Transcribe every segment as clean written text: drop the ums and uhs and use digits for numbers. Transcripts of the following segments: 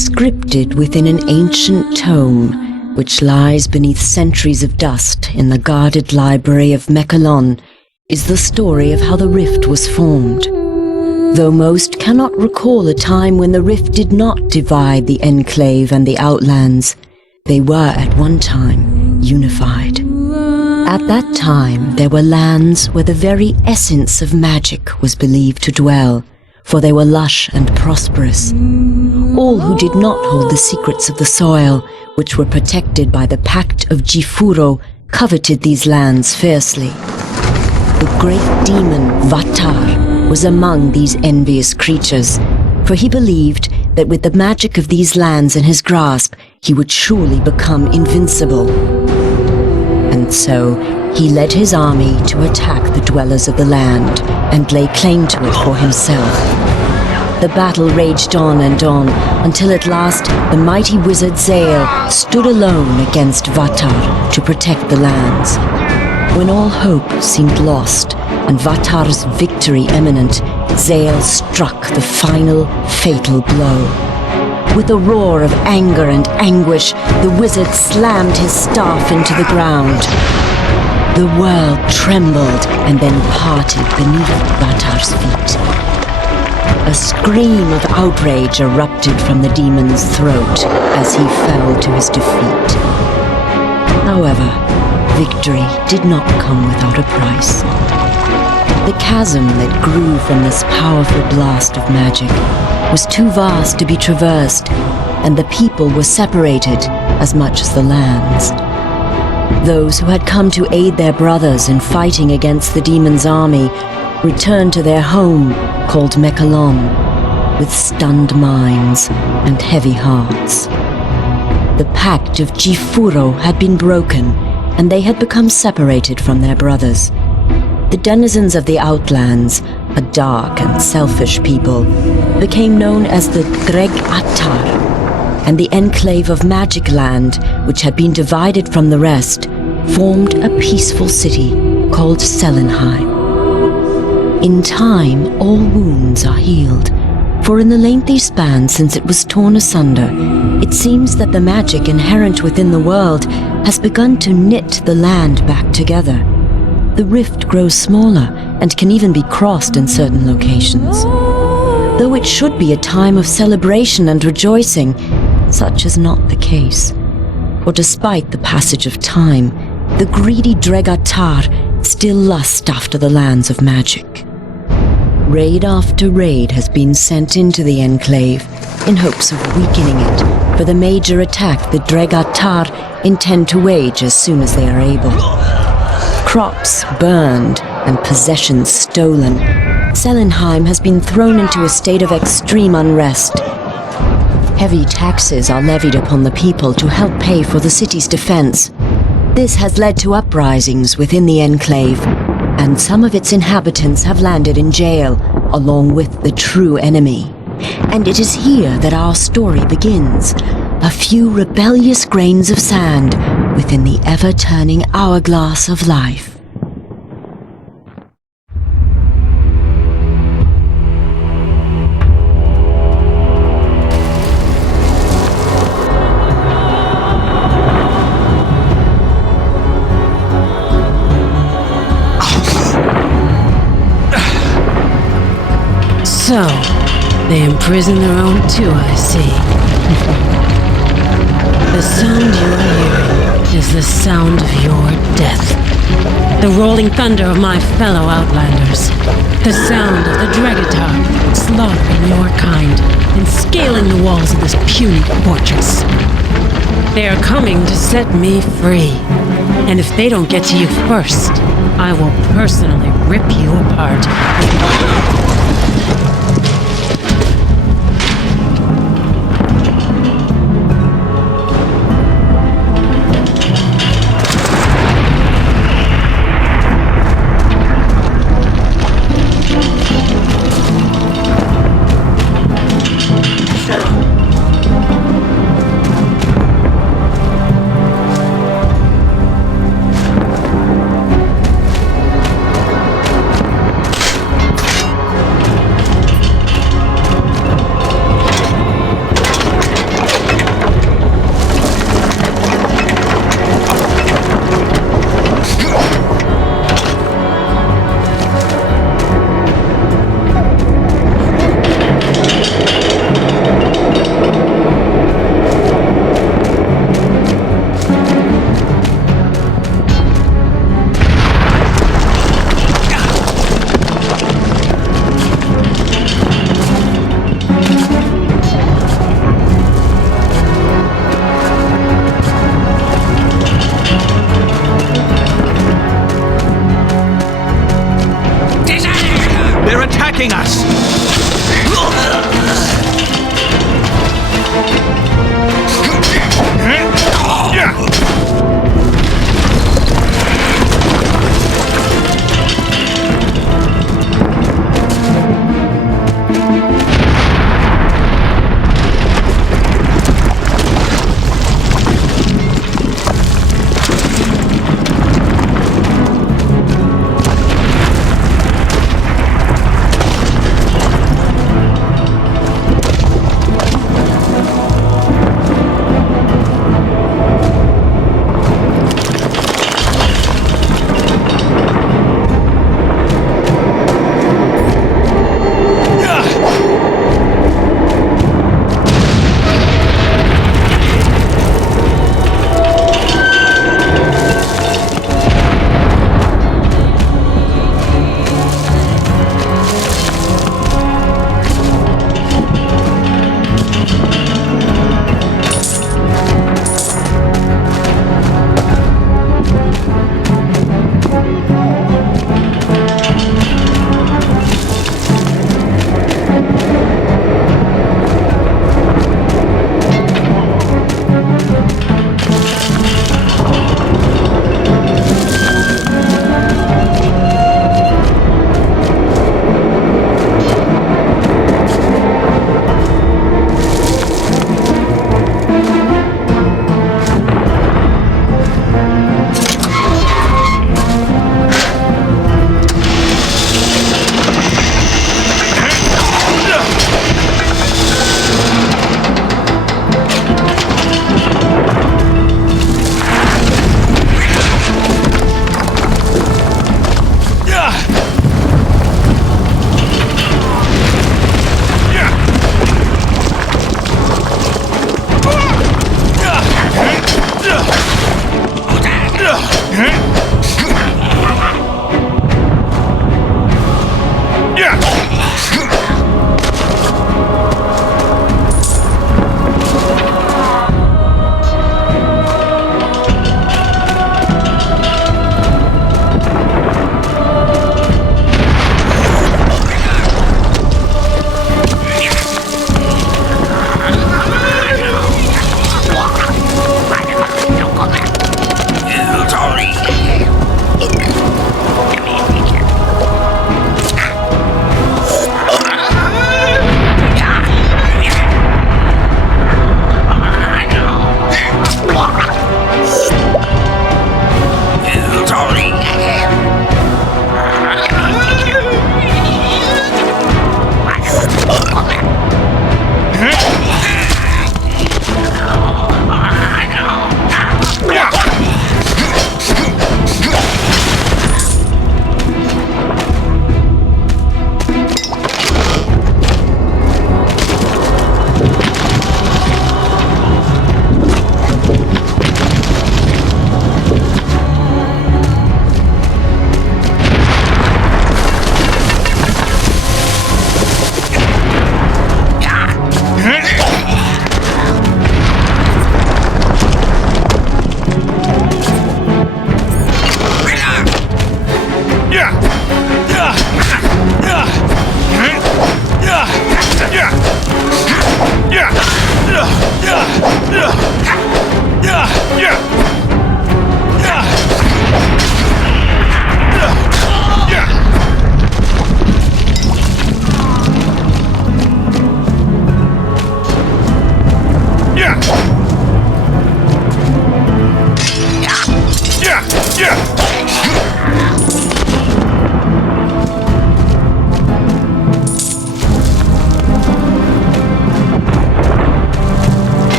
Scripted within an ancient tome, which lies beneath centuries of dust in the guarded library of Mechalon, is the story of how the rift was formed. Though most cannot recall a time when the rift did not divide the Enclave and the Outlands, they were at one time unified. At that time, there were lands where the very essence of magic was believed to dwell, for they were lush and prosperous. All who did not hold the secrets of the soil, which were protected by the Pact of Jifuro, coveted these lands fiercely. The great demon Vatar was among these envious creatures, for he believed that with the magic of these lands in his grasp, he would surely become invincible. And so, he led his army to attack the dwellers of the land and lay claim to it for himself. The battle raged on and on, until at last the mighty wizard Zale stood alone against Vatar to protect the lands. When all hope seemed lost and Vatar's victory imminent, Zale struck the final fatal blow. With a roar of anger and anguish, the wizard slammed his staff into the ground. The world trembled and then parted beneath Vatar's feet. A scream of outrage erupted from the demon's throat as he fell to his defeat. However, victory did not come without a price. The chasm that grew from this powerful blast of magic was too vast to be traversed, and the people were separated as much as the lands. Those who had come to aid their brothers in fighting against the demon's army returned to their home called Mechalon with stunned minds and heavy hearts. The Pact of Jifuro had been broken, and they had become separated from their brothers. The denizens of the Outlands, a dark and selfish people, became known as the Dreg'Atar, and the Enclave of Magic Land, which had been divided from the rest, formed a peaceful city called Celenheim. In time, all wounds are healed, for in the lengthy span since it was torn asunder, it seems that the magic inherent within the world has begun to knit the land back together. The rift grows smaller and can even be crossed in certain locations. Though it should be a time of celebration and rejoicing, such is not the case. For despite the passage of time, the greedy Dreg'Atar still lust after the lands of magic. Raid after raid has been sent into the Enclave in hopes of weakening it for the major attack the Dreg'Atar intend to wage as soon as they are able. Crops burned and possessions stolen, Celenheim has been thrown into a state of extreme unrest. Heavy taxes are levied upon the people to help pay for the city's defense. This has led to uprisings within the Enclave, and some of its inhabitants have landed in jail, along with the true enemy. And it is here that our story begins, a few rebellious grains of sand within the ever-turning hourglass of life. So, they imprison their own too, I see. The sound you are hearing is the sound of your death. The rolling thunder of my fellow Outlanders. The sound of the Dreg'Atar slaughtering your kind and scaling the walls of this puny fortress. They are coming to set me free. And if they don't get to you first, I will personally rip you apart.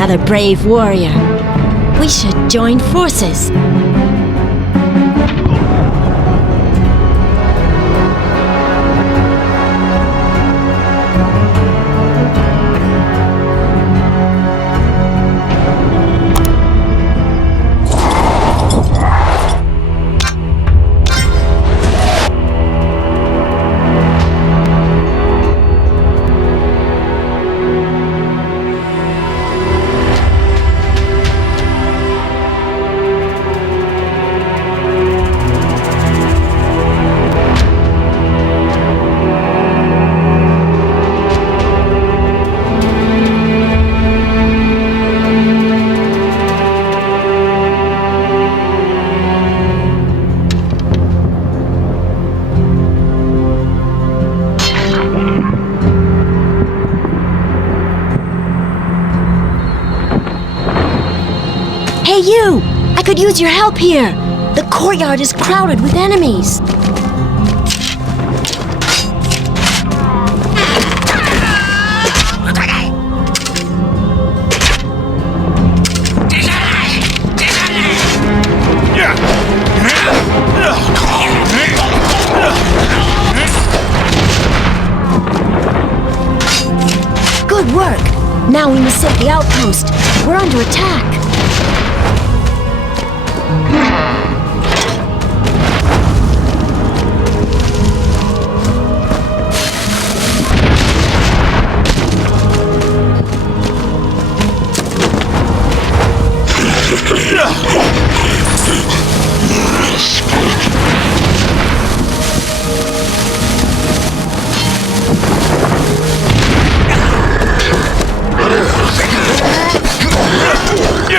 Another brave warrior. We should join forces. you! I could use your help here! The courtyard is crowded with enemies! Good work! Now we must save the outpost. We're under attack. Yeah!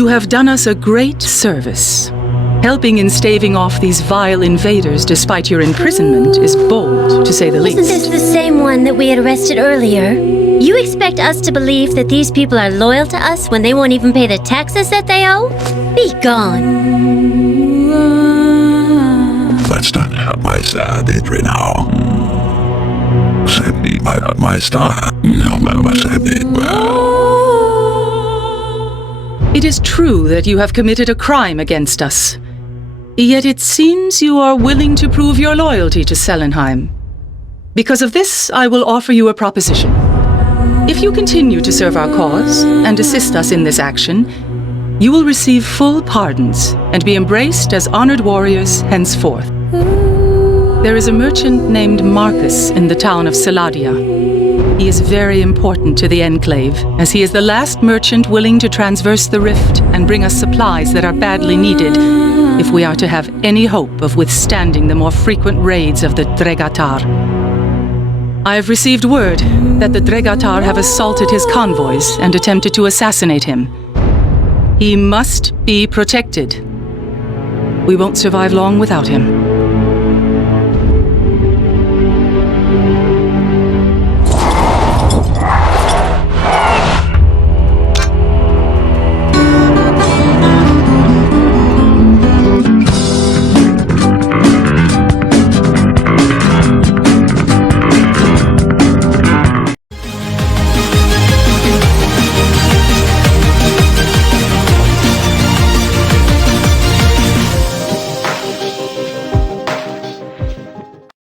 You have done us a great service. Helping in staving off these vile invaders despite your imprisonment is bold, to say the least. Isn't this the same one that we had arrested earlier? You expect us to believe that these people are loyal to us when they won't even pay the taxes that they owe? Be gone. Let's not have my side right now. Send me my star. No, It is true that you have committed a crime against us. Yet it seems you are willing to prove your loyalty to Celenheim. Because of this, I will offer you a proposition. If you continue to serve our cause and assist us in this action, you will receive full pardons and be embraced as honored warriors henceforth. There is a merchant named Marcus in the town of Celadia. He is very important to the Enclave, as he is the last merchant willing to transverse the rift and bring us supplies that are badly needed if we are to have any hope of withstanding the more frequent raids of the Dreg'Atar. I have received word that the Dreg'Atar have assaulted his convoys and attempted to assassinate him. He must be protected. We won't survive long without him.